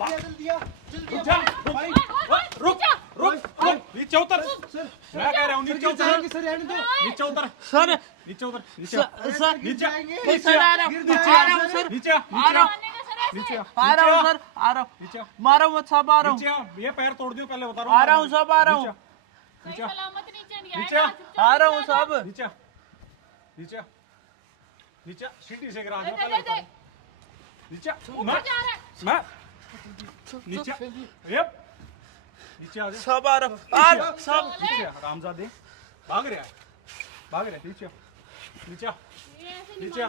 जल्दी आ भाई रुक रुक रुक नीचे उतर मैं कह रहा हूँ नीचे उतर सर रहने दो नीचे उतर सर नीचे उतर नीचे सर गिर जाएंगे सर आ रहा हूँ सर नीचे आ रहा हूँ नीचे आ रहा हूँ सर आ रहा हूँ नीचे मारो मत साहब आ रहा हूँ नीचे ये पैर तोड़ दियो पहले बता आ रहा हूँ साहब आ रहा हूँ नीचे नीचे नीचे आ रहा हूँ साहब नीचे नीचे नीचे सीटी से गिरा दियो पहले बता नीचे मैं नीचे यप नीचे आ जा साहब आ रहा हूँ साहब नीचे रामजादे भाग रहा है नीचे नीचे नीचे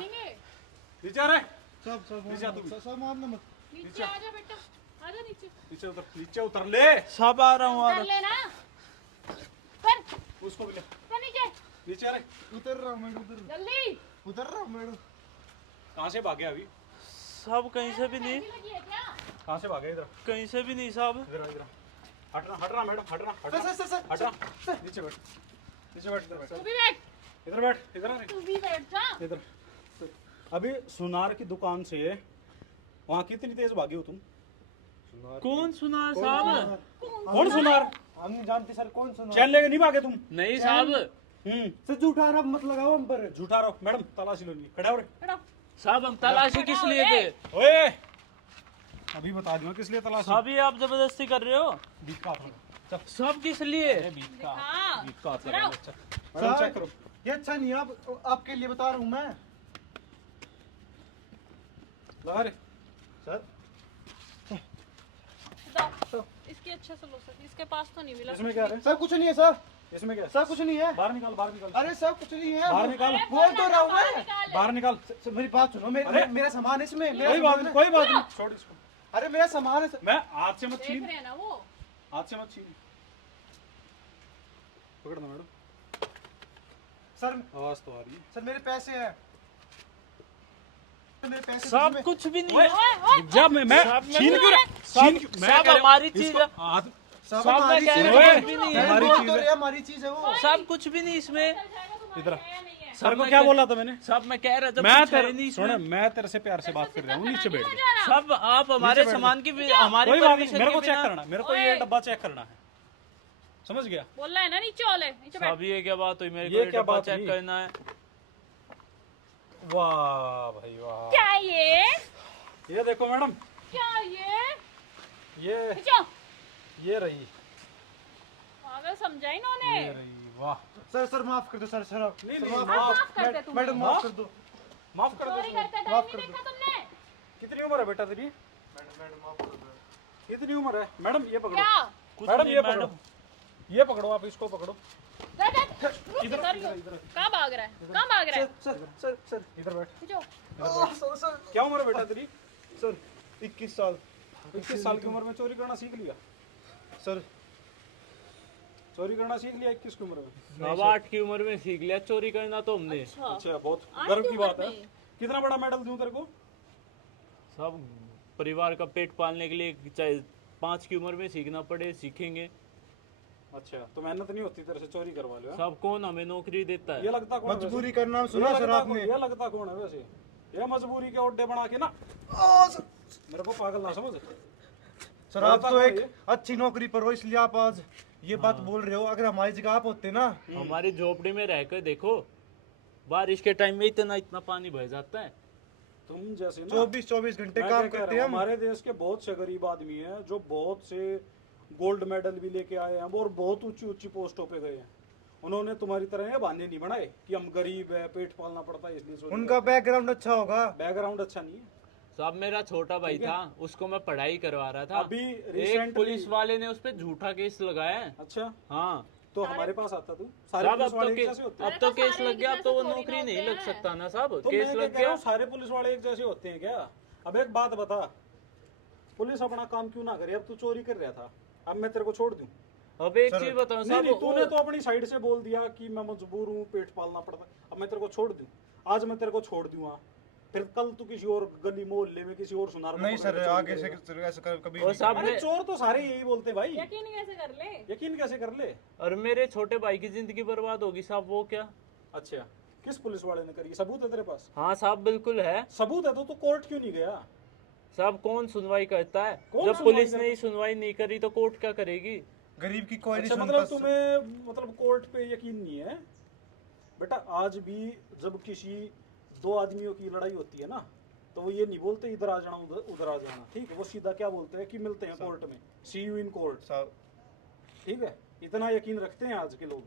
नीचे रे सब मारना मत नीचे आ जा बेटा आ जा नीचे नीचे उतर ले साहब आ रहा हूँ आ कर रहा लेना पर उसको भी ले नीचे नीचे रे उतर रहा हूं मैं जल्दी उतर रहा हूं मैं कहाँ से भागे अभी साहब कहीं से भी नहीं लगी है क्या कहाँ से भागे इधर कहीं से भी नहीं साहब इधर हटना मैडम हटना सर हटना नीचे बैठ इधर बैठ तू भी बैठ इधर बैठ इधर आ रे। तू भी बैठ जा इधर अभी सुनार की दुकान से वहाँ कितनी तेज भागे हो तुम कौन सुना साहब कौन सुनार हम नहीं जानते सर कौन सुना चैन लेके नहीं भागे तुम नहीं साहब सर झूठा आरोप मत लगाओ हम पर झूठा रहो मैडम तलाशी लो नहीं खड़े हो रे खड़ा साहब हम तलाशी किस लिए थे ओए अभी बता दूंगा किस लिए तलाशी साहब ये आप जबरदस्ती कर रहे हो बीच का हाथ लगा। सब किस लिए बीच का हाँ बीच का हाथ लगा खड़ाओ। अच्छा मैडम चेक करो ये अच्छा नहीं है आपके लिए बता रहा हूं मैं लगा रे सर जाओ इसकी अच्छे से लो सकती इसके पास तो नहीं मिला इसमें क्या है सर कुछ नहीं है सर इसमें क्या है सर कुछ नहीं है बाहर निकाल अरे सर कुछ नहीं है बाहर निकाल बोल तो रहा हूं मैं बाहर निकाल सर मेरी बात सुनो अरे! मेरा सामान है इसमें मेरा कोई बात सामान नहीं है। कोई बात नहीं छोड़ इसको अरे मेरा सामान है सर। मैं हाथ से मत देख छीन रहे हैं ना वो हाथ से मत छीन पकड़ना मैडम सर आवाज तो आ रही है सर मेरे पैसे हैं सर, मेरे पैसे साहब इसमें- कुछ भी नहीं है जब मैं साहब, मैं छीन क्यों रहा साहब, छीन क्यों- मैं साहब, कह रहा हूं, हमारी चीज इसको है। हाथ साहब साहब, मैं हमारी कह चीज रहा है। हूं, कुछ भी नहीं है। मैंने हमारी बोल चीज तो है। रहा, हमारी चीज है वो साहब कुछ भी नहीं इसमें इधर नहीं है सर को मैं क्या कह- बोला था मैंने साहब मैं कह रहा जब मैं कुछ है तेरे नहीं सुन इसमें मैं तेरे से प्यार से बात कर रहा हूँ नीचे बैठ जा साहब आप हमारे नीचे बैठ सामान की हमारी कोई बात नहीं परमिशन मेरे के को चेक बिना करना मेरे को ये ओए। डब्बा चेक करना है समझ गया बोल रहा है ना नीचे वाले नीचे बैठ साहब ये क्या बात हुई मेरे को ये ये क्या डब्बा बात चेक हुई? करना है वाह भाई वाह क्या ये देखो मैडम क्या ये नीचे ये रही पागल समझा इन्होंने ये रही वाह सर माफ कर दो सर सर नहीं, सर, नहीं, माफ माफ कर कर दो। दे तुम। मैडम माफ कर दो माफ कर चोरी दो करते टाइम माफ नहीं कर देखा तुमने कितनी उम्र है बेटा तेरी मैडम माफ कर दो कितनी उम्र है मैडम ये पकड़ो क्या कुछ मैडम नहीं ये पकड़ो ये पकड़ो आप इसको पकड़ो इधर कहाँ भाग रहा है कहाँ भाग रहा है सर सर सर इधर बैठ नीचे सर सर क्या उम्र है बेटा तेरी सर 21 साल 21 साल की उम्र में चोरी करना सीख लिया सर चोरी करना सीख लिया 21 की उम्र में अब 8 की उम्र में सीख लिया चोरी करना तो हमने अच्छा बहुत आठ गर्व की की उम्र बात है में? कितना बड़ा मेडल दूं तेरे को सब परिवार का पेट पालने के लिए चाहे 5 की उम्र में सीखना पड़े सीखेंगे अच्छा तो मेहनत नहीं होती तेरे से चोरी करवा लो हाँ? सब कौन हमें नौकरी देता ये है लगता कौन है वैसे? मजबूरी करना ये सुना सर लगता आपने कौन- ये लगता कौन है वैसे ये मजबूरी के अड्डे बना के ना मेरे को पागल ना समझ सर आप लगता तो कौन एक है ये? अच्छी नौकरी पर हो इसलिए आप आज ये बात बोल रहे हो अगर हमारी जगह आप होते ना हमारी झोपड़ी में रहकर देखो बारिश के टाइम में इतना इतना पानी बह जाता है तुम जैसे ना 24 घंटे मैं काम क्या कह करते रहा हैं हूं, हम हमारे देश के बहुत से गरीब आदमी हैं जो बहुत से गोल्ड मेडल भी लेके आए हैं और बहुत ऊंची ऊंची पोस्टों पे गए हैं उन्होंने तुम्हारी तरह ये बहाने नहीं बनाए कि हम गरीब है पेट पालना पड़ता है इसलिए चोरी उनका बैकग्राउंड अच्छा होगा करते हैं। बैकग्राउंड अच्छा नहीं है साहब मेरा छोटा भाई था उसको मैं पढ़ाई करवा रहा था अभी एक recently- पुलिस वाले ने उस पे झूठा केस लगाया है अच्छा हाँ तो हमारे पास आता तू सारे साहब पुलिस अब वाले तो एक जैसे होते हैं अब तो केस लग गया अब तो वो थोड़ी नौकरी ना नहीं होते लग हैं। सकता ना साहब तो केस मैं लग क्या कह रहा गया हूं, सारे पुलिस वाले एक जैसे होते हैं क्या अब एक बात बता पुलिस अपना काम क्यों ना करे अब तू चोरी कर रहा था अब मैं तेरे को छोड़ दूं अब एक सर, चीज बताओ नहीं नहीं तूने साहब तो अपनी साइड से बोल दिया कि मैं मजबूर हूँ पेट पालना पड़ता है। अब मैं तेरे को छोड़ दूं आज मैं तेरे को छोड़ दूंगा फिर कल तू किसी और गली मोहल्ले में किसी और सुनार को नहीं पकड़ सर के चोरी आगे से करेगा। ऐसा कभी और नहीं साहब करेंगे। अरे चोर तो सारे यही बोलते हैं भाई यकीन कैसे कर ले यकीन कैसे कर ले और मेरे छोटे भाई की जिंदगी बर्बाद होगी साहब वो क्या अच्छा किस पुलिस वाले ने करी सबूत है तेरे पास हाँ साहब बिल्कुल है सबूत है तो तू कोर्ट क्यों नहीं गया साहब कौन सुनवाई करता है? कौन जब सुनवाई पुलिस करता ने ही सुनवाई नहीं करी तो कोर्ट क्या करेगी? गरीब की कोई नहीं अच्छा सुनता। मतलब तुम्हें मतलब कोर्ट पे यकीन नहीं है बेटा? आज भी जब किसी दो आदमियों की लड़ाई होती है ना, तो वो ये नहीं बोलते इधर आ जाना उधर आ जाना, ठीक है? वो सीधा क्या बोलते हैं कि मिलते हैं कोर्ट में, सी यू इन कोर्ट, साहब ठीक है? इतना यकीन रखते हैं आज के लोग,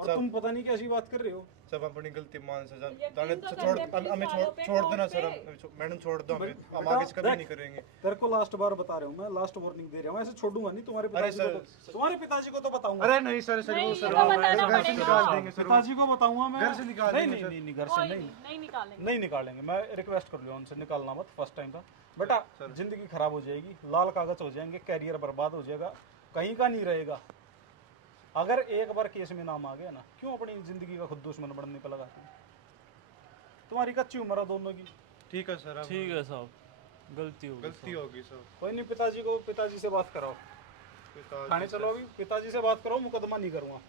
और सब- तुम पता नहीं कैसी बात कर रहे हो। सब अपनी गलती मान से यकीन जाने तो छोड़ करते हैं पुलिस हमें वालों पे, छोड़ देना कोर्ट सर, पे। मैडम छोड़ दो हमें, हम बेटा, आगे से कभी देख, नहीं करेंगे। तेरे को लास्ट बार बता रहा हूँ मैं, लास्ट वार्निंग दे रहा हूँ, ऐसे छोड़ूंगा नहीं तुम्हारे अरे पिताजी को, सर, तुम्हारे पिताजी को तो बताऊंगा। अरे नहीं सर, सर नहीं, वो ये सर तो बताना घर से पड़ेगा। निकाल देंगे सर, पिताजी को बताऊंगा मैं, घर से निकाल नहीं देंगे नहीं सर। नहीं, घर से कोई नहीं, नहीं निकालेंगे। नहीं निकालेंगे। मैं रिक्वेस्ट कर लिया उनसे, निकालना मत, फर्स्ट टाइम था बेटा। सर। जिंदगी खराब हो जाएगी, लाल कागज हो जाएंगे, कैरियर बर्बाद हो जाएगा, कहीं का नहीं रहेगा। अगर एक बार केस में नाम आ गया ना, क्यों अपनी जिंदगी का खुद दुश्मन बनने पे लगाती है? तुम्हारी कच्ची उम्र है दोनों की। ठीक है सर, अब ठीक है साहब, गलती हो गई गलती होगी सर। कोई नहीं, पिताजी से बात कराओ, पिताजी थाने चलो अभी, पिताजी से बात करो, मुकदमा नहीं करूंगा।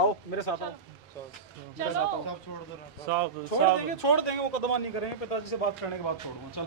आओ मेरे साथ आओ, चलो सब छोड़ दो ना। साहब। छोड़ देंगे मुकदमा नहीं करेंगे, पिताजी से बात करने के बाद छोड़ूंगा। चल